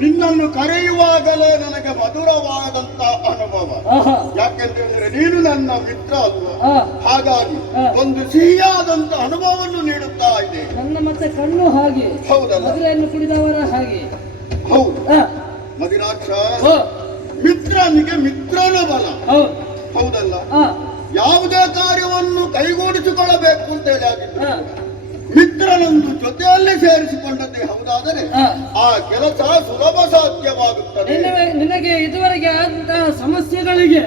ನಿನ್ನನ್ನು ಕರೆಯುವಾಗಲೇ ನನಗೆ ಮಧುರವಾದಂತ ಅನುಭವ. ಯಾಕೆಂತಂದ್ರೆ ನೀನು ನನ್ನ ಮಿತ್ರ ಅಲ್ವಾ, ಹಾಗಾಗಿ ಒಂದು ಸಿಹಿಯಾದಂತ ಅನುಭವವನ್ನು ನೀಡುತ್ತಾ ಇದೆ. ನನ್ನ ಮತ್ತೆ ಕಣ್ಣು ಹಾಗೆ, ಹೌದಲ್ಲ, ಮಧುರೆಯನ್ನು ಕುಡಿದವರ ಹಾಗೆ. ಹೌದು ಮದಿರಾಕ್ಷ, ಮಿತ್ರನಿಗೆ ಮಿತ್ರನ ಬಲ. ಹೌದಲ್ಲ, ಯಾವುದೇ ಕಾರ್ಯವನ್ನು ಕೈಗೂಡಿಸಿಕೊಳ್ಳಬೇಕು ಅಂತ ಹೇಳಿ ಆಗಿದ್ದು ಮಿತ್ರನೊಂದು ಜೊತೆಯಲ್ಲಿ ಸೇರಿಸಿಕೊಂಡದ್ದೇ ಹೌದಾದರೆ ಆ ಕೆಲಸ ಸುಲಭ ಸಾಧ್ಯವಾಗುತ್ತದೆ. ನಿನಗೆ ಇದುವರೆಗೆ ಆದಂತಹ ಸಮಸ್ಯೆಗಳಿಗೆ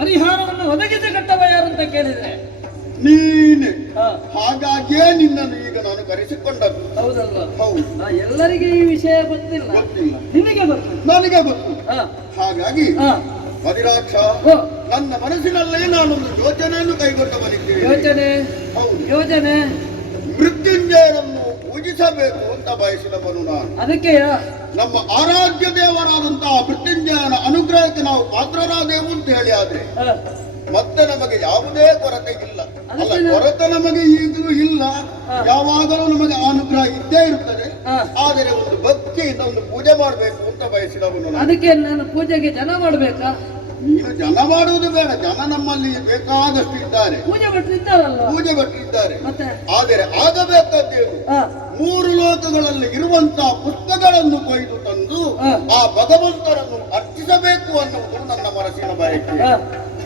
ಪರಿಹಾರವನ್ನು ಒದಗಿಸಿಕೊಟ್ಟವ ಯಾರು ಅಂತ ಕೇಳಿದ್ರೆ ನೀನೆ. ಹಾಗಾಗಿಯೇ ನಿನ್ನನ್ನು ಈಗ ನಾನು ಕರೆಸಿಕೊಂಡದ್ದು. ಹೌದಲ್ವಾ? ಹೌದು. ಎಲ್ಲರಿಗೆ ಈ ವಿಷಯ ಗೊತ್ತಿಲ್ಲ, ನಿನಗೆ ಗೊತ್ತು, ನನಗೆ ಗೊತ್ತು. ಹಾಗಾಗಿ ಮದಿರಾಕ್ಷ, ನನ್ನ ಮನಸ್ಸಿನಲ್ಲೇ ನಾನೊಂದು ಯೋಚನೆಯನ್ನು ಕೈಗೊಂಡು ಬಂದಿದ್ದೇನೆ. ಯೋಚನೆ? ಹೌದು, ಯೋಚನೆ. ಮೃತ್ಯುಂಜಯನನ್ನು ಪೂಜಿಸಬೇಕು ಅಂತ ಬಯಸಿದವನು ನಾನು. ಅದಕ್ಕೆ ನಮ್ಮ ಆರಾಧ್ಯ ದೇವರಾದಂತಹ ಮೃತ್ಯುಂಜಯನ ಅನುಗ್ರಹಕ್ಕೆ ನಾವು ಪಾತ್ರರಾದೆವು ಅಂತ ಹೇಳಿ ಆದ್ರೆ ಮತ್ತೆ ನಮಗೆ ಯಾವುದೇ ಕೊರತೆ ಇಲ್ಲ. ಅಲ್ಲ, ಕೊರತೆ ನಮಗೆ ಈಗಲೂ ಇಲ್ಲ, ಯಾವಾಗಲೂ ನಮಗೆ ಅನುಗ್ರಹ ಇದ್ದೇ ಇರುತ್ತದೆ. ಆದರೆ ಒಂದು ಭಕ್ತಿಯಿಂದ ಒಂದು ಪೂಜೆ ಮಾಡಬೇಕು ಅಂತ ಬಯಸಿದವನು. ಅದಕ್ಕೆ ನಾನು ಪೂಜೆಗೆ ಜನ ಮಾಡಬೇಕಾ? ನೀನು ಜನ ಮಾಡುವುದು ಬೇಡ, ಜನ ನಮ್ಮಲ್ಲಿ ಬೇಕಾದಷ್ಟು ಇದ್ದಾರೆ, ಪೂಜೆ ಭಟ್ರಿದ್ದಾರಲ್ಲ, ಪೂಜೆ ಭಟ್ರಿದ್ದಾರೆ. ಆದರೆ ಆಗಬೇಕಾದ್ದೇನು, 3 ಲೋಕಗಳಲ್ಲಿ ಇರುವಂತಹ ಪುಷ್ಪಗಳನ್ನು ಕೊಯ್ದು ತಂದು ಆ ಭಗವಂತರನ್ನು ಅರ್ಚಿಸಬೇಕು ಅನ್ನುವುದು ನನ್ನ ಮನಸ್ಸಿನ ಬಯಕೆ.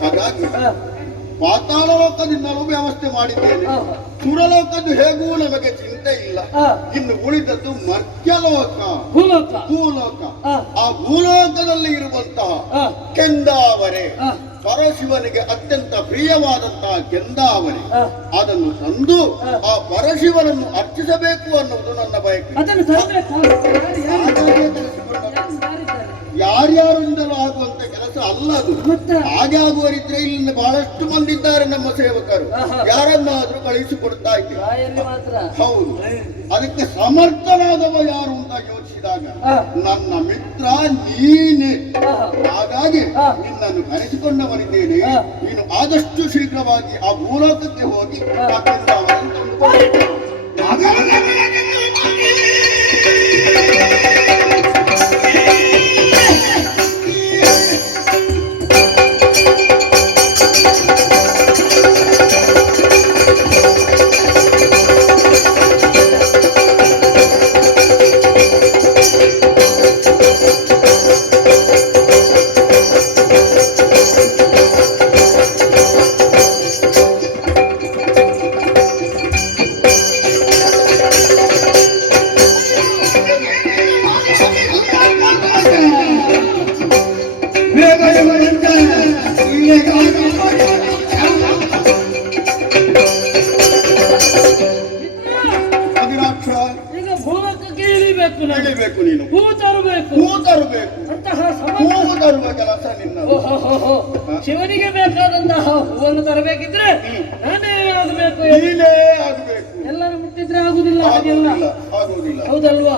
ಹಾಗಾಗಿ ಪಾತಾಳ ಲೋಕದಿಂದಲೂ ವ್ಯವಸ್ಥೆ ಮಾಡಿದ್ದೇನೆ. ಸುರಲೋಕದ್ದು ಹೇಗೂ ನಮಗೆ ಚಿಂತೆ ಇಲ್ಲ. ಇನ್ನು ಉಳಿದದ್ದು ಮರ್ತ್ಯಲೋಕ, ಭೂಲೋಕ. ಆ ಭೂಲೋಕದಲ್ಲಿ ಇರುವಂತಹ ಕೆಂದಾವರೆ, ಪರಶಿವನಿಗೆ ಅತ್ಯಂತ ಪ್ರಿಯವಾದಂತಹ ಕೆಂದಾವರೆ, ಅದನ್ನು ತಂದು ಆ ಪರಶಿವನನ್ನು ಅರ್ಚಿಸಬೇಕು ಅನ್ನುವುದು ನನ್ನ ಬಯಕೆ. ಯಾರ್ಯಾರಿಂದಲೂ ಆಗುವಂತ ಕೆಲಸ ಅಲ್ಲ ಅದು. ಹಾಗೆ ಆಗುವರಿದ್ರೆ ಇಲ್ಲಿಂದ ಬಹಳಷ್ಟು ಮಂದಿ ಇದ್ದಾರೆ ನಮ್ಮ ಸೇವಕರು, ಯಾರನ್ನಾದ್ರೂ ಕಳಿಸಿಕೊಡ್ತಾ ಇದ್ದಾರೆ. ಹೌದು, ಅದಕ್ಕೆ ಸಮರ್ಥನಾದವ ಯಾರು ಅಂತ ಯೋಚಿಸಿದಾಗ ನನ್ನ ಮಿತ್ರ ನೀನೆ. ಹಾಗಾಗಿ ನಿನ್ನನ್ನು ಕರೆಸಿಕೊಂಡವನಿದ್ದೇನೆ. ನೀನು ಆದಷ್ಟು ಶೀಘ್ರವಾಗಿ ಆ ಭೂಲೋಕಕ್ಕೆ ಹೋಗಿ ಇಳಿಬೇಕು. ನೀನು ಹೂ ತರಬೇಕು ಕೆಲಸ ನಿನ್ನ. ಶಿವನಿಗೆ ಬೇಕಾದಂತಹ ಹೂವನ್ನು ತರಬೇಕಿದ್ರೆ ನಾನೇ ಆಗಬೇಕು, ನೀನೇ ಆಗಬೇಕು. ಎಲ್ಲರೂ ಮುಟ್ಟಿದ್ರೆ ಆಗುದಿಲ್ಲ, ಹೌದಲ್ವಾ?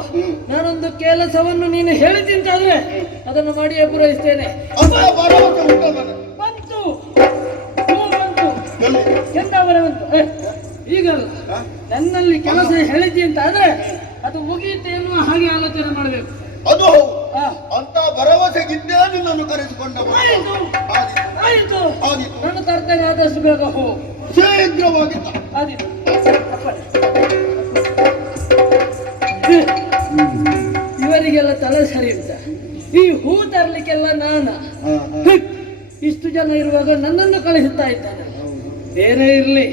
ನಾನೊಂದು ಕೆಲಸವನ್ನು ನೀನು ಹೇಳಿದ್ದಿಂತಾದ್ರೆ ಅದನ್ನು ಮಾಡಿಯೇ ಪೂರೈಸ್ತೇನೆ. ಬಂತು, ಹೂ ಬಂತು, ಕೆಂದಾವರೆ ಬಂತು. ಈಗಲ್ಲ, ನನ್ನಲ್ಲಿ ಕೆಲಸ ಹೇಳಿದ್ದಿ ಅಂತ ಆದ್ರೆ ಅದು ಮುಗಿಯುತ್ತೆ ಎನ್ನುವ ಹಾಗೆ ಆಲೋಚನೆ ಮಾಡಬೇಕು. ಅದು ಅಂತ ಭರವಸೆಗಿದ್ದೇ ನಿನ್ನನ್ನು ಕರೆಸಿಕೊಂಡ. ಆಯಿತು, ನಾನು ತರ್ತೇನೆ ಆದಷ್ಟು ಬೇಗ ಹೂ, ಶೀಘ್ರವಾಗಿ. ಆದಿತ್ತು. ಇವರಿಗೆಲ್ಲ ತಲೆ ಸರಿ ಅಂತ ಈ ಹೂ ತರ್ಲಿಕ್ಕೆಲ್ಲ ನಾನು ಇಷ್ಟು ಜನ ಇರುವಾಗ ನನ್ನನ್ನು ಕಳಿಸುತ್ತಾ ಇದ್ದಾನೆ. ಬೇರೆ ಇರ್ಲಿ,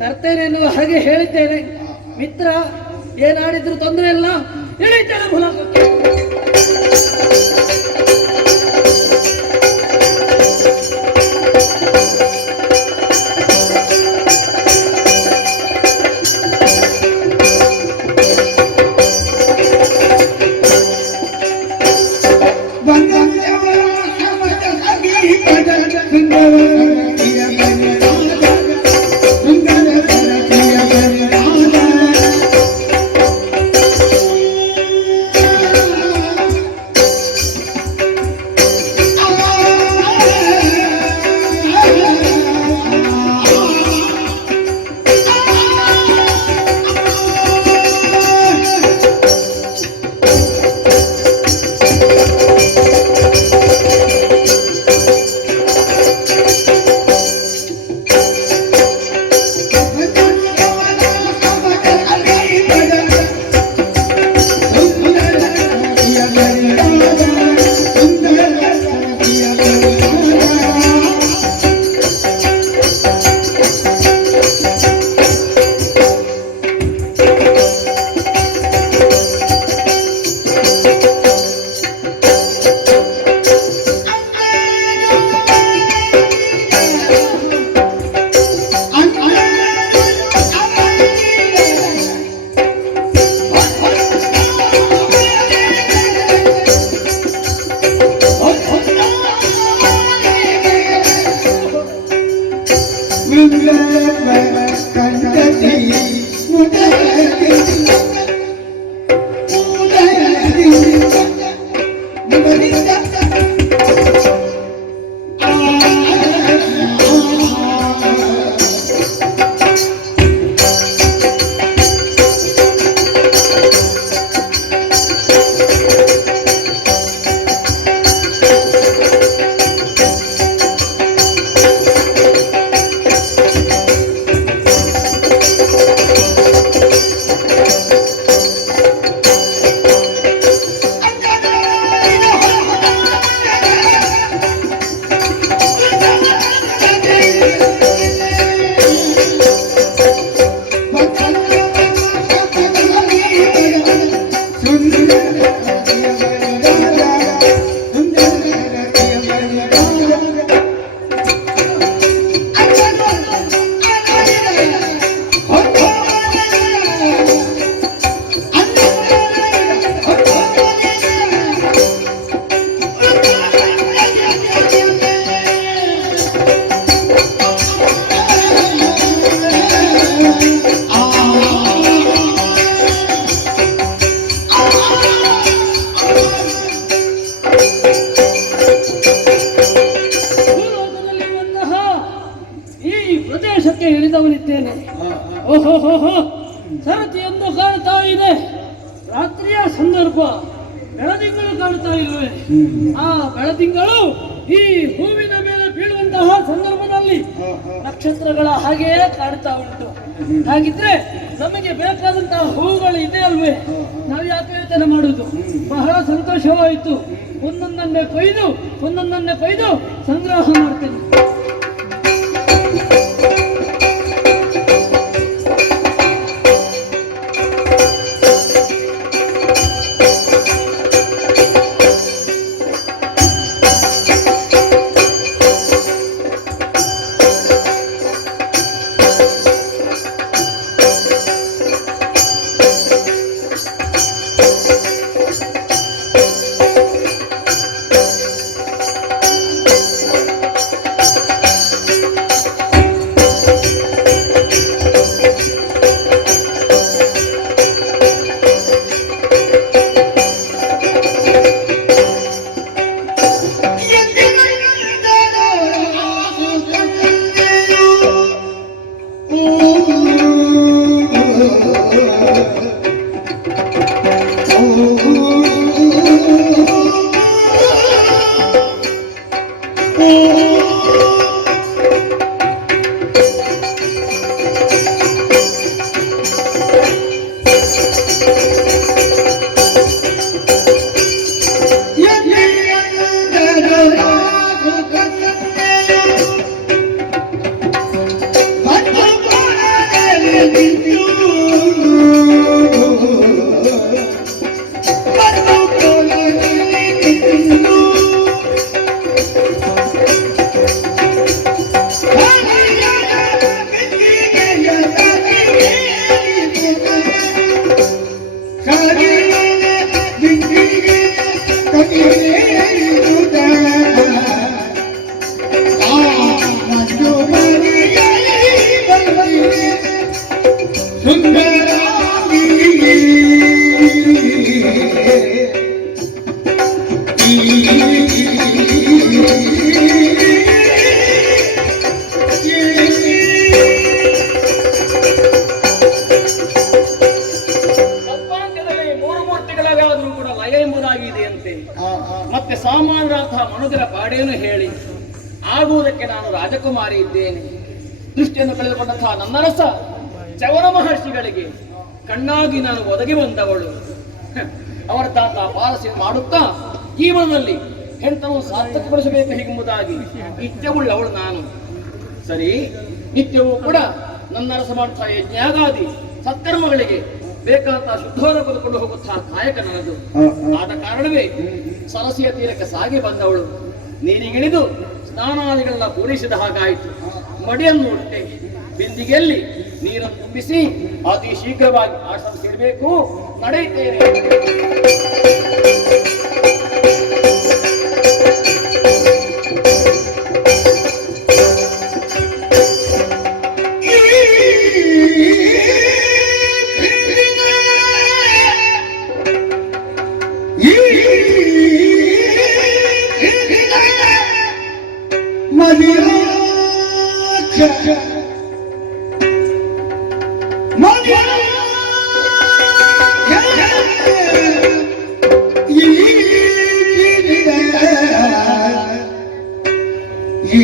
ತರ್ತೇನೆ ಎನ್ನುವ ಹಾಗೆ ಹೇಳಿದ್ದೇನೆ. ಮಿತ್ರ, ಏನಾಡಿದ್ರು ತೊಂದರೆ ಇಲ್ಲ, ಇಳಿತೇನೆ ಭೂಲೋಕಕ್ಕೆ. ಬಂದ ಓಹೋ ಸರತಿಯನ್ನು ಕಾಣ್ತಾ ಇದೆ. ರಾತ್ರಿಯ ಸಂದರ್ಭ, ಬೆಳದಿಂಗಳು ಕಾಣ್ತಾ ಇರುವೆ. ಆ ಬೆಳದಿಂಗಳು ಈ ಹೂವಿನ ಮೇಲೆ ಬೀಳುವಂತಹ ಸಂದರ್ಭದಲ್ಲಿ ನಕ್ಷತ್ರಗಳ ಹಾಗೆಯೇ ಕಾಣ್ತಾ ಉಂಟು. ಹಾಗಿದ್ರೆ ನಮಗೆ ಬೇಕಾದಂತಹ ಹೂವುಗಳು ಇದೆ ಅಲ್ವೇ? ನಾವು ಯಾಕೆ ಯೋಚನೆ ಮಾಡುದು? ಬಹಳ ಸಂತೋಷವಾಯಿತು. ಒಂದೊಂದನ್ನೇ ಕೊಯ್ದು ಸಂಗ್ರಹ ಮಾಡ್ತೇನೆ. ಮತ್ತೆ ಸಾಮಾನ್ಯರಾದಂತಹ ಮನುಜರ ಪಾಡೇನು ಹೇಳಿ ಆಗುವುದಕ್ಕೆ ನಾನು ರಾಜಕುಮಾರಿ ಇದ್ದೇನೆ. ದೃಷ್ಟಿಯನ್ನು ಕಳೆದುಕೊಂಡಂತಹ ನನ್ನ ರಸ ಚವನ ಮಹರ್ಷಿಗಳಿಗೆ ಕಣ್ಣಾಗಿ ನಾನು ಒದಗಿ ಬಂದವಳು. ಅವರ ತಾತ ಪಾಲಸೆ ಮಾಡುತ್ತಾ ಜೀವನದಲ್ಲಿ ಹೆಂಡತನ್ನು ಸಾರ್ಥಕಗೊಳಿಸಬೇಕು ಹೀಗೆಂಬುದಾಗಿ ನಿತ್ಯವುಳ್ಳವಳು ನಾನು. ಸರಿ, ನಿತ್ಯವೂ ಕೂಡ ನನ್ನ ರಸ ಮಾಡುತ್ತಾ ಯಜ್ಞಾಗಾದಿ ಸತ್ಕರ್ಮಗಳಿಗೆ ಬೇಕಾದಂತಹ ಶುದ್ಧವಾದ ಬದುಕೊಂಡು ಹೋಗುತ್ತಾ ಕಾಯಕ ನನ್ನದು. ಆದ ಕಾರಣವೇ ಸರಸಿಯ ತೀರಕ್ಕೆ ಸಾಗಿ ಬಂದವಳು. ನೀರಿಗಿಳಿದು ಸ್ನಾನಾದಿಗಳೆಲ್ಲ ಪೂರೈಸಿದ ಹಾಗಾಯಿತು. ಮಡಿಯನ್ನು ಉಟ್ಟೆ, ಬಿಂದಿಗೆಯಲ್ಲಿ ನೀರನ್ನು ತುಂಬಿಸಿ ಅತಿ ಶೀಘ್ರವಾಗಿ ಆಶ್ರಮ ಸೇರಬೇಕು. ನಡೆಯುತ್ತೇನೆ. ಈ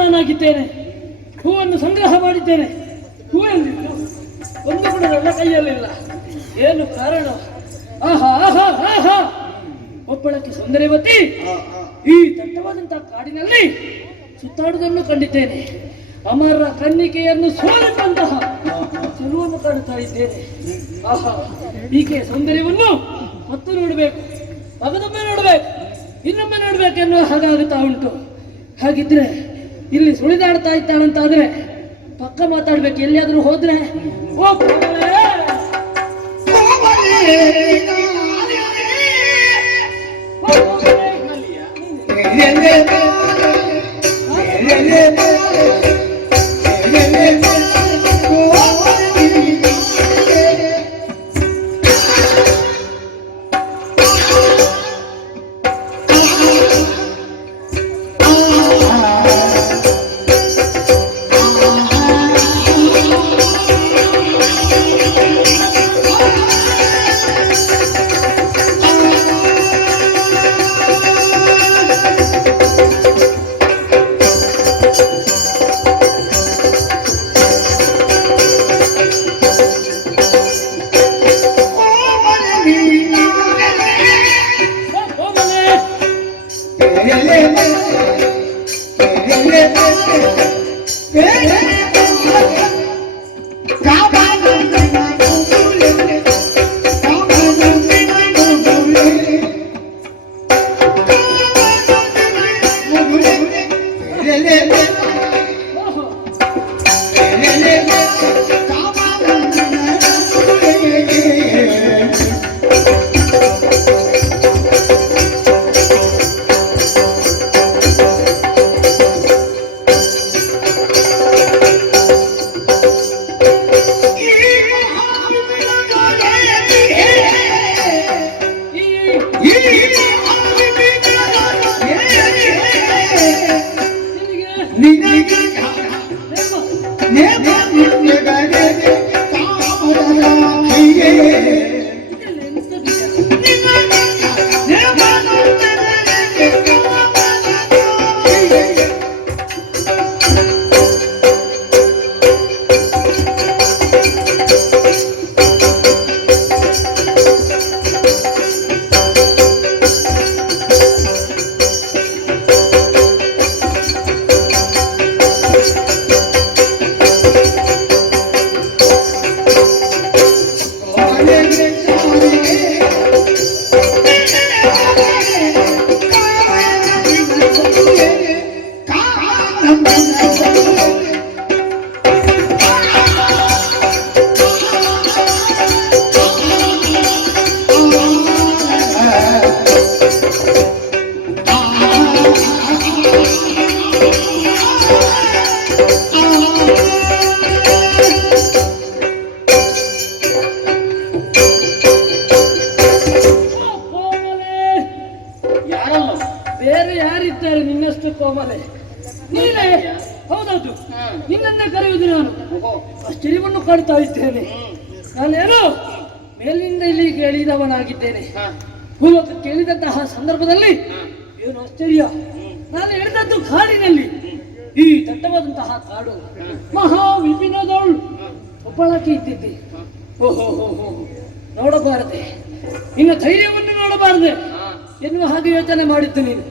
ನಾನಾಗಿದ್ದೇನೆ. ಹೂವನ್ನು ಸಂಗ್ರಹ ಮಾಡಿದ್ದೇನೆ. ಹೂ ಎಲ್ಲಿತ್ತು? ಒಂದು ಕೂಡ ನನ್ನ ಕೈಯಲ್ಲಿಲ್ಲ. ಏನು ಕಾರಣ? ಆಹಾ ಆಹಾ ಆಹಾ, ಒಬ್ಬಳಕ್ಕೆ ಸೌಂದರ್ಯವತಿ ಈ ದಟ್ಟವಾದಂತಹ ಕಾಡಿನಲ್ಲಿ ಸುತ್ತಾಡುವುದನ್ನು ಕಂಡಿದ್ದೇನೆ. ಅಮರ ಕನ್ನಿಕೆಯನ್ನು ಸೋಲಿಸುವಂತಹ ಚೆಲುವನ್ನು ಕಾಣುತ್ತಾ ಇದ್ದೇನೆ. ಆಹಾ, ಹೀಗೆ ಸೌಂದರ್ಯವನ್ನು ಮತ್ತು ನೋಡಬೇಕು, ಮಗದೊಮ್ಮೆ ನೋಡಬೇಕು, ಇನ್ನೊಮ್ಮೆ ನೋಡ್ಬೇಕು ಎನ್ನುವ ಹಾಗಾಗುತ್ತಾ ಉಂಟು. ಹಾಗಿದ್ರೆ ಇಲ್ಲಿ ಸುಳಿದಾಡ್ತಾ ಇದ್ದಾಳಂತಾದ್ರೆ ಪಕ್ಕ ಮಾತಾಡ್ಬೇಕು. ಎಲ್ಲಿಯಾದ್ರೂ ಹೋದ್ರೆ ಬೇರೆ ಯಾರಿದ್ದಾರೆ ನಿನ್ನಷ್ಟು ಕೋಮಲೆ? ನೀನೇ. ಹೌದೌದು, ನಿನ್ನನ್ನೇ ಕರೆಯುವುದು ನಾನು. ಆಶ್ಚರ್ಯವನ್ನು ಕಾಡ್ತಾ ಇದ್ದೇನೆ. ನಾನೇನು ಮೇಲಿಂದ ಇಲ್ಲಿ ಕೇಳಿದವನಾಗಿದ್ದೇನೆ. ಭೂಲೋಕ ಕೇಳಿದಂತಹ ಸಂದರ್ಭದಲ್ಲಿ ಏನು ಆಶ್ಚರ್ಯ, ನಾನು ಹೇಳಿದದ್ದು ಕಾಡಿನಲ್ಲಿ. ಈ ದಟ್ಟವಾದಂತಹ ಕಾಡು, ಮಹಾ ವಿಪಿನದವಳು ಒಬ್ಬಳಕ್ಕೆ ಇದ್ದಿದ್ದೆ. ಓಹೋ ನೋಡಬಾರದೆ, ನಿನ್ನ ಧೈರ್ಯವನ್ನು ನೋಡಬಾರದೆ ಎನ್ನುವ ಹಾಗೆ ಯೋಚನೆ ಮಾಡಿದ್ದು ನೀನು.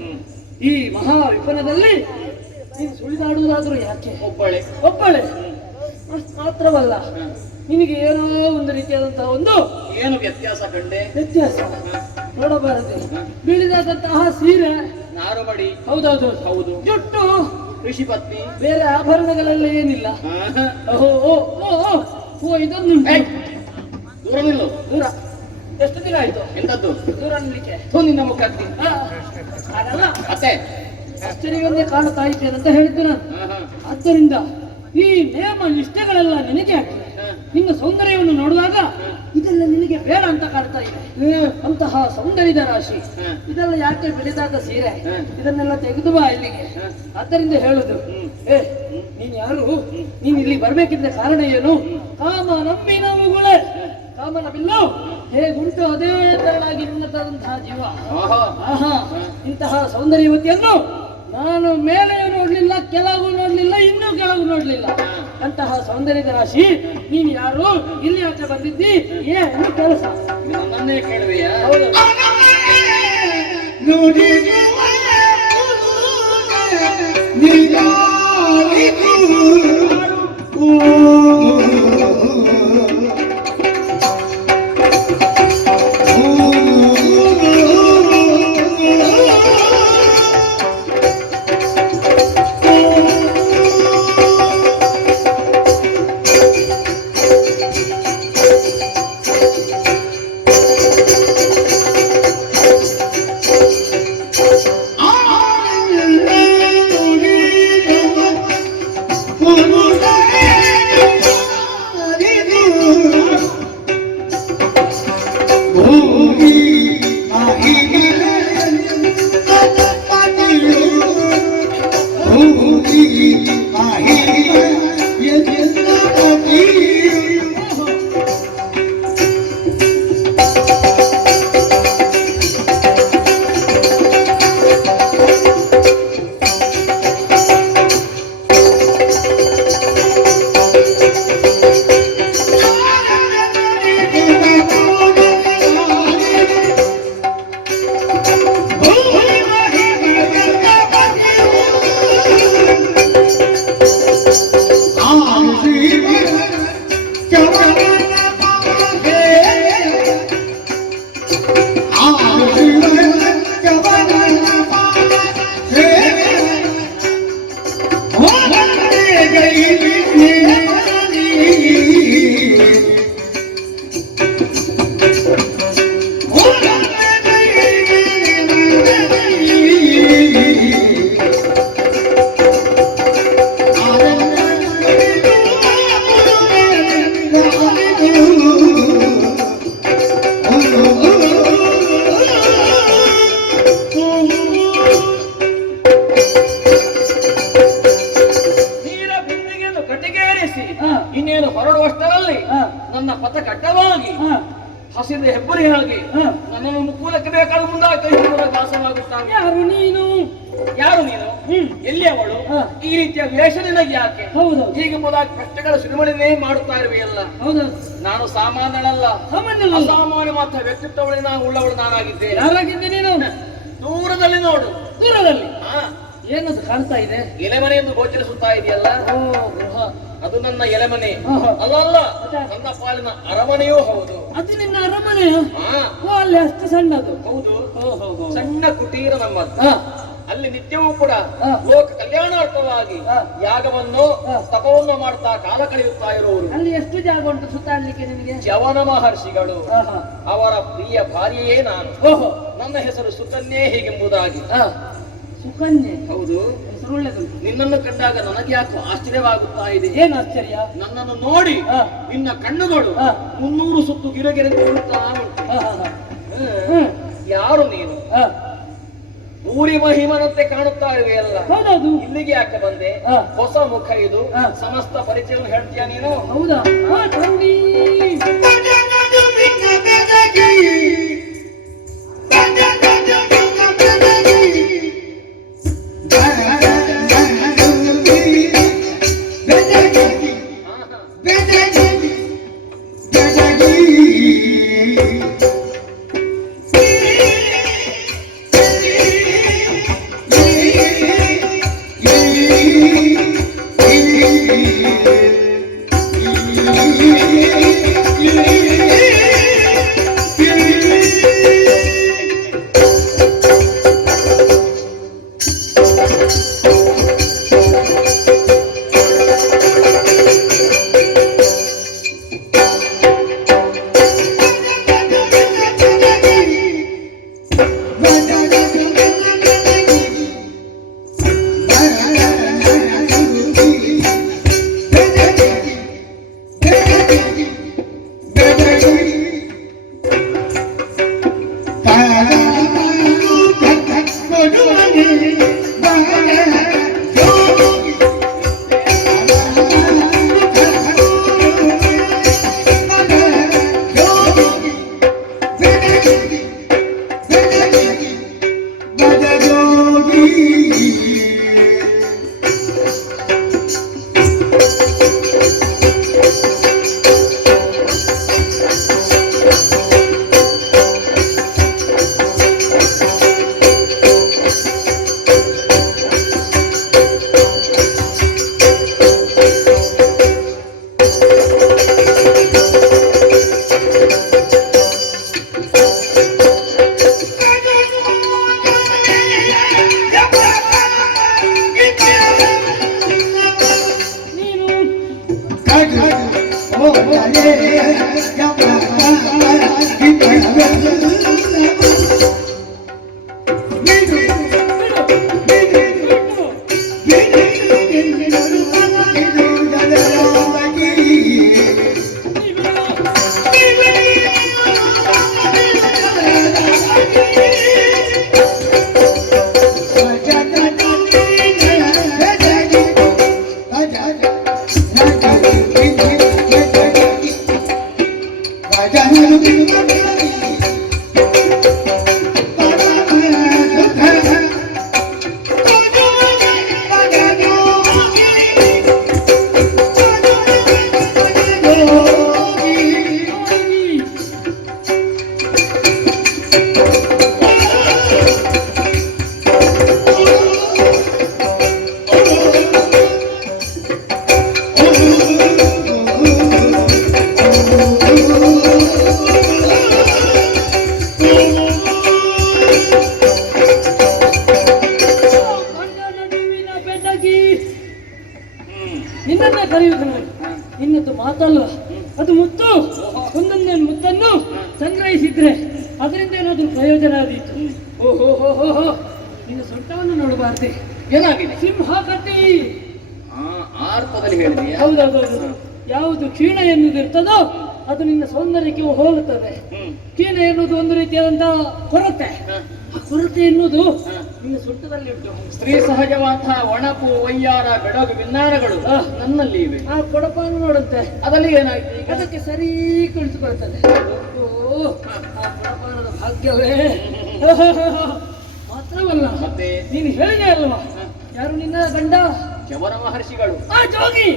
ಈ ಮಹಾ ವಿಪನದಲ್ಲಿ ನೀನು ಸುಳಿದಾಡುವುದಾದ್ರೂ ಯಾಕೆ? ಒಬ್ಬಳೆ ಮಾತ್ರವಲ್ಲ, ನಿನಗೆ ಏನೋ ಒಂದು ರೀತಿಯಾದಂತಹ ಒಂದು ಏನು ವ್ಯತ್ಯಾಸ ಕಂಡೆ? ವ್ಯತ್ಯಾಸ ನೋಡಬಾರದೆ. ಬೀಳಿದಾದಂತಹ ಸೀರೆ ನಾರುಮಡಿ. ಹೌದೌದು ಹೌದು. ಜುಟ್ಟು ಋಷಿ ಪತ್ನಿ. ಬೇರೆ ಆಭರಣಗಳೆಲ್ಲ ಏನಿಲ್ಲ. ಇದೊಂದು ದೂರ ನಿಲ್ಲು. ದೂರ ಎಷ್ಟು ದಿನ ಆಯ್ತು? ಎಂತದ್ದು ದೂರ ನಿಲ್ಲಿಕ್ಕೆ? ನಿನ್ನ ಮುಖ ಹಾಗಲ್ಲ, ಮತ್ತೆ ಆಶ್ಚರ್ಯವನ್ನೇ ಕಾಣುತ್ತಾ ಇದ್ದೇನೆ ಅಂತ ಹೇಳಿದ್ದು ನಾನು. ಆದ್ದರಿಂದ ಈ ನೇಮ ನಿಷ್ಠೆಗಳೆಲ್ಲ ನಿನಗೆ ನಿನ್ನ ಸೌಂದರ್ಯವನ್ನು ನೋಡಿದಾಗ ಇದೆಲ್ಲ ನಿನಗೆ ಬೇಡ ಅಂತ ಕಾಡ್ತಾ ಇದೆ. ಅಂತಹ ಸೌಂದರ್ಯದ ರಾಶಿ ಇದೆಲ್ಲ ಯಾಕೆ ಬೆಳೆದಾದ ಸೀರೆ, ಇದನ್ನೆಲ್ಲ ತೆಗೆದು ಬಾ ಇಲ್ಲಿಗೆ. ಆದ್ದರಿಂದ ಹೇಳುದು, ನೀನ್ ಯಾರು? ನೀನ್ ಇಲ್ಲಿ ಬರ್ಬೇಕಿದ್ರೆ ಕಾರಣ ಏನು? ಕಾಮ ನಂಬಿನ ಮುಗುಳೆ, ಕಾಮನ ಬಿಲ್ಲು ಹೇಗುಂಟು ಅದೇ ತರನಾಗಿ ನಿನ್ನದಾದಂತಹ ಜೀವ. ಆಹಾ, ಇಂತಹ ಸೌಂದರ್ಯವತಿಯನ್ನು ನಾನು ಮೇಲೆ ನೋಡ್ಲಿಲ್ಲ, ಕೆಳಗೂ ನೋಡ್ಲಿಲ್ಲ, ಇನ್ನೂ ಕೆಳಗೂ ನೋಡ್ಲಿಲ್ಲ. ಅಂತಹ ಸೌಂದರ್ಯದ ರಾಶಿ ನೀನು ಯಾರು? ಇಲ್ಲಿ ಯಾಕೆ ಬಂದಿದ್ದಿ? ಏನು ಕೆಲಸ? ನನ್ನನ್ನೇ ಕೇಳುವೆಯಾ? ಹೌದು. ಇನ್ನೇನು ಹೊರಡುವಷ್ಟರಲ್ಲಿ ನನ್ನ ಪಥ ಕಡ್ಡವಾಗಿ ಹಸಿದ ಹೆಬ್ಬರಿಯಾಗಿ ನನ್ನನ್ನು ಮುಕ್ಕೂಲಕ್ಕೆ ಬೇಕಾದ ಮುಂದಾಗಿ ವಾಸವಾಗುತ್ತಾನೆ. ಯಾರು ನೀನು? ಯಾರು ನೀನು? ಎಲ್ಲಿ ಅವಳು? ಈ ರೀತಿಯ ವೇಷ ನಿನಗೆ ಯಾಕೆ? ಹೌದು, ಹೀಗೆಂಬುದಾಗಿ ಪ್ರಶ್ನೆಗಳ ಸಿರಿಮಳಿನೇ ಮಾಡುತ್ತಾ ಇರುವೆಯಲ್ಲ. ಹೌದು, ನಾನು ಸಾಮಾನ್ಯನಲ್ಲ, ಅಸಾಮಾನ್ಯ ಮಾತ್ರ ವ್ಯಕ್ತಿತ್ವಗಳೇ ನಾನು ಉಳ್ಳವಳು ನಾನಾಗಿದ್ದೇನೆ. ಯಾರಾಗಿದ್ದೆ ನೀನು? ದೂರದಲ್ಲಿ ನೋಡು. ದೂರದಲ್ಲಿ ಏನದು ಕಾಣ್ತಾ ಇದೆ? ಎಲೆಮನೆಯನ್ನು ಗೋಚರಿಸುತ್ತಾ ಇದೆಯಲ್ಲ, ಅದು ನನ್ನ ಎಲೆಮನೆ. ಅಲ್ಲ, ನನ್ನ ಪಾಲಿನ ಅರಮನೆಯೂ ಹೌದು. ಅದು ನಿನ್ನ ಅರಮನೆ? ಅಲ್ಲಿ ಅಷ್ಟು ಸಣ್ಣದು? ಹೌದು, ಸಣ್ಣ ಕುಟೀರ ನಮ್ಮದು. ಅಲ್ಲಿ ನಿತ್ಯವೂ ಕೂಡ ಲೋಕ ಕಲ್ಯಾಣಾರ್ಥವಾಗಿ ಯಾಗವನ್ನು ತಪವನ್ನು ಮಾಡ್ತಾ ಕಾಲ ಕಳೆಯುತ್ತಾ ಇರುವರು. ಅಲ್ಲಿ ಎಷ್ಟು ಜಾಗ ಉಂಟು ಸುತ್ತಾಡ್ಲಿಕ್ಕೆ ನಿಮಗೆ? ಚ್ಯವನ ಮಹರ್ಷಿಗಳು, ಅವರ ಪ್ರಿಯ ಭಾರ್ಯೆಯೇ ನಾನು. ನನ್ನ ಹೆಸರು ಸುಕನ್ಯೆ ಹೀಗೆಂಬುದಾಗಿ. ಸುಕನ್ಯೆ? ಹೌದು. ನಿನ್ನನ್ನು ಕಂಡಾಗ ನನಗೆ ಯಾಕೋ ಆಶ್ಚರ್ಯವಾಗುತ್ತಾ ಇದೆ. ಏನು ಆಶ್ಚರ್ಯ? ನನ್ನನ್ನು ನೋಡಿ ನಿನ್ನ ಕಣ್ಣುಗಳು 300 ಸುತ್ತು ಗಿರಗಿರೆ ಕೊಡುತ್ತಾ ಉಂಟು. ಯಾರು ನೀನು? ಊರಿ ಮಹಿಮನಂತೆ ಕಾಣುತ್ತಾ ಇವೆಯಲ್ಲ. ಹೌದೌದು. ಇಲ್ಲಿಗೆ ಯಾಕೆ ಬಂದೆ? ಹೊಸ ಮುಖ ಇದು. ಸಮಸ್ತ ಪರಿಚಯವನ್ನು ಹೇಳ್ತೀಯ ನೀನು? ಹೌದಾ? ನಿನ್ನನ್ನ ಕರೆಯುವುದು ನಾನು. ನಿನ್ನದು ಮಾತಲ್ಲ, ಅದು ಮುತ್ತು. ಒಂದೊಂದೇ ಮುತ್ತನ್ನು ಸಂಗ್ರಹಿಸಿದ್ರೆ ಅದರಿಂದ ಏನಾದ್ರೂ ಪ್ರಯೋಜನ ಆದೀತು. ಓಹೋ, ನಿನ್ನ ಸೊಂಟವನ್ನು ನೋಡಬಾರ್ದೆ. ಏನಾಗಿದೆ? ಸಿಂಹ ಕಟ್ಟಿ. ಆ ಅರ್ಥದಲ್ಲಿ ಹೇಳಿದೆಯಾ? ಹೌದೌದು. ಯಾವುದು ಕ್ಷೀಣ ಎನ್ನುವುದಿರ್ತದೋ ಅದು ನಿನ್ನ ಸೌಂದರ್ಯಕ್ಕೆ ಹೋಲುತ್ತದೆ. ಕ್ಷೀಣ ಎನ್ನುವುದು ಒಂದು ರೀತಿಯಾದಂತಹ ಕೊರತೆ. ಆ ಕೊರತೆ ಎನ್ನುವುದು ನಿನ್ನ ಸೊಂಟದಲ್ಲಿ ಉಂಟು. ಸ್ತ್ರೀ ಸಹಜವಾದ ಒಣಪು ವಯ್ಯಾರ ಬೆಡಗು ವಿನ್ನಾರಗಳು ನನ್ನಲ್ಲಿ ಇವೆ. ಆ ಕೊಡಪನ್ನು ನೋಡುತ್ತೆ, ಅದರಲ್ಲಿ ಏನಾಯ್ತು ಈಗ? ಅದಕ್ಕೆ ಸರಿ ಕುಳಿತುಕೊಳ್ತದೆ. ಆ ಕೊಡಪಾನದ ಭಾಗ್ಯವೇ. ಮಾತ್ರವಲ್ಲ, ಮತ್ತೆ ನೀನು ಹೇಳಿದೆ ಅಲ್ವಾ, ಯಾರು ನಿನ್ನ ಗಂಡ? ಚವನ ಮಹರ್ಷಿಗಳು. ಆ ಜೋಗಿ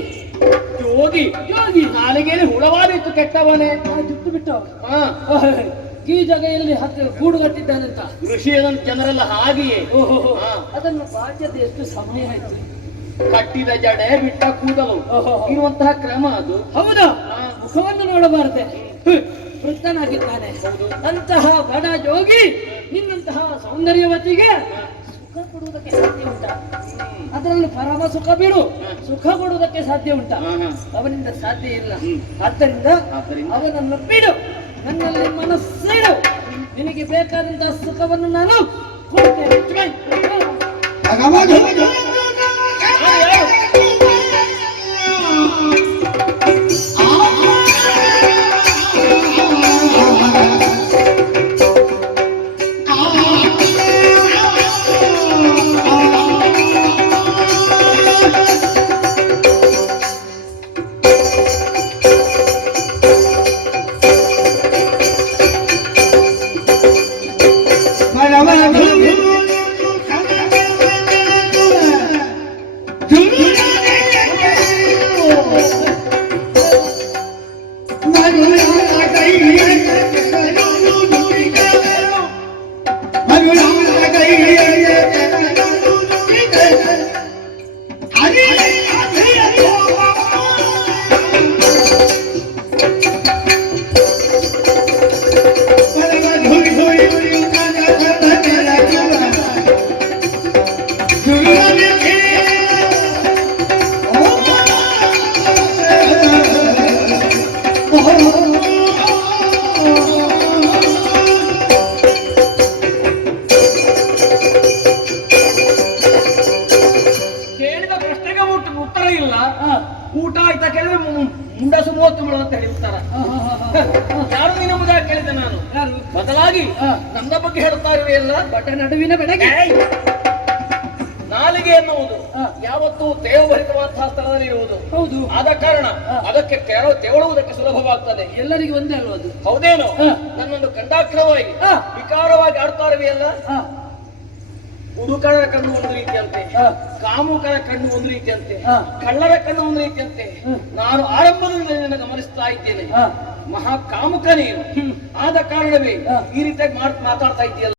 ಯೋಗಿ ನಾಲಿಗೆಯಲ್ಲಿ ಹುಳವಾದಿತ್ತು ಕೆಟ್ಟವನೇ. ಜುಟ್ಟು ಬಿಟ್ಟವ ಈ ಜಾಗೆಯಲ್ಲಿ ಕೂಡು ಕಟ್ಟಿದ್ದಾನಂತ ಋಷಿ ಜನರೆಲ್ಲ ಹಾಗೆಯೇ. ಅದನ್ನು ಬಾಧ್ಯತೆ ಎಷ್ಟು ಸಮಯ ಆಯ್ತು. ಕಟ್ಟಿದ ಜಡೆ ಬಿಟ್ಟ ಕೂದಲು ಇರುವಂತಹ ಕ್ರಮ ಅದು. ಹೌದಾ? ಮುಖವನ್ನು ನೋಡಬಾರದೆ, ವೃತ್ತನಾಗಿದ್ದಾನೆ. ಅಂತಹ ಬಡ ಜೋಗಿ ನಿನ್ನಂತಹ ಸೌಂದರ್ಯವತಿಗೆ ಸುಖ ಕೊಡುವುದಕ್ಕೆ ಸಾಧ್ಯ ಉಂಟ? ಅದರಲ್ಲಿ ಪರಮ ಸುಖ ಬಿಡು, ಸುಖ ಕೊಡುವುದಕ್ಕೆ ಸಾಧ್ಯ ಉಂಟ? ಅವನಿಂದ ಸಾಧ್ಯ ಇಲ್ಲ. ಆದ್ದರಿಂದ ಅವನನ್ನು ಬಿಡು, ನನ್ನಲ್ಲಿ ಮನಸ್ಸಿಡು. ನಿನಗೆ ಬೇಕಾದಂತಹ ಸುಖವನ್ನು ನಾನು ಕೊಡುತ್ತೇನೆ. ಊಟ ಆಯ್ತಾ ಕೇಳಿದ್ರೆ ಮುಂಡಸು 30 ಅಂತ ಹೇಳಿ ಉತ್ತರ. ಯಾರು ನಿನ್ನಂಬುದಾಗಿ ಕೇಳಿದೆ ನಾನು. ಬದಲಾಗಿ ನನ್ನ ಬಗ್ಗೆ ಹೇಳ್ತಾ ಇರುವೆಯಲ್ಲ, ಬಟ ನಡುವಿನ ಬೆಳಗ್ಗೆ. ನಾಲಿಗೆ ಎನ್ನುವುದು ಯಾವತ್ತೂ ತೇವಭರಿತವಾದಂತಹ ಸ್ಥಳದಲ್ಲಿ ಇರುವುದು. ಹೌದು. ಆದ ಕಾರಣ ಅದಕ್ಕೆ ತೆವಳುವುದಕ್ಕೆ ಸುಲಭವಾಗ್ತದೆ. ಎಲ್ಲರಿಗೂ ಒಂದೇ ಅಲ್ವ ಅದು? ಹೌದೇನು? ನನ್ನೊಂದು ಕಂಡಾಕ್ಷರವಾಗಿ ವಿಕಾರವಾಗಿ ಆಡ್ತಾ ಇರುವೆಯಲ್ಲ. ಹುಡುಕರ ಕಣ್ಣು ಒಂದು ರೀತಿಯಂತೆ, ಕಾಮುಕರ ಕಣ್ಣು ಒಂದು ರೀತಿಯಂತೆ, ಕಳ್ಳರ ಕಣ್ಣು ಒಂದು ರೀತಿಯಂತೆ. ನಾನು ಆರಂಭದಿಂದ ನಿನ್ನ ಗಮನಿಸ್ತಾ ಇದ್ದೇನೆ. ಮಹಾ ಕಾಮುಕ ನೀನು. ಆದ ಕಾರಣವೇ ಈ ರೀತಿಯಾಗಿ ಮಾತಾಡ್ತಾ ಇದ್ದೀಯಲ್ಲ.